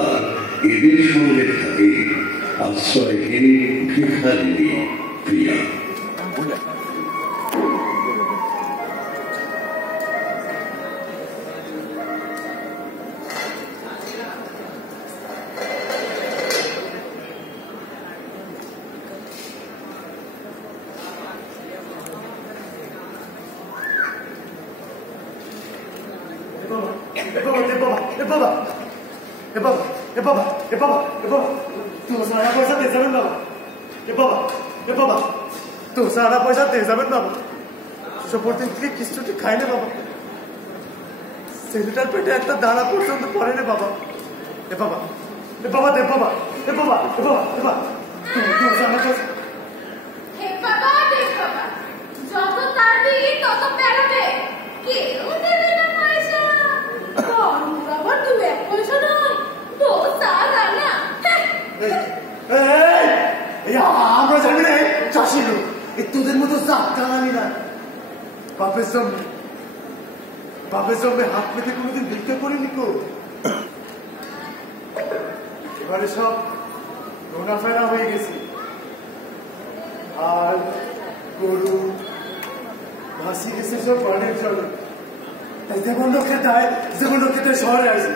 আর এদের সঙ্গে থাকে আশ্রয়হীন ভিখারিণী প্রিয়া। सारा पैसा दे जाबेन बाबा প্রতিদিন থেকে কিস্তুটি খাই না বাবা ছেলেটার পেটে একটা দানা পর্যন্ত পড়ে না বাবা এ বাবা এ বাবা দে বাবা এ বাবা এ বাবা এ বাবা তুই সারা পয়সা হে বাবা দে বাবা যত তাড়াতাড়ি তত বেড়াবে কেউ দেবে না পয়সা বাবা তুই এক পয়সা নয় তো সারা না এই আমরা জানি না চাষি লোক তোদের মতো জানি না বাপের সামনে হাত পেতে কোনোদিন ভিক্ষা করিনি কো এবারে সব ঘোরাফেরা হয়ে গেছে আর গরু ভাসি গেছে সব বাড়ির জন্য যেমন লোক খেতে শহরে আসে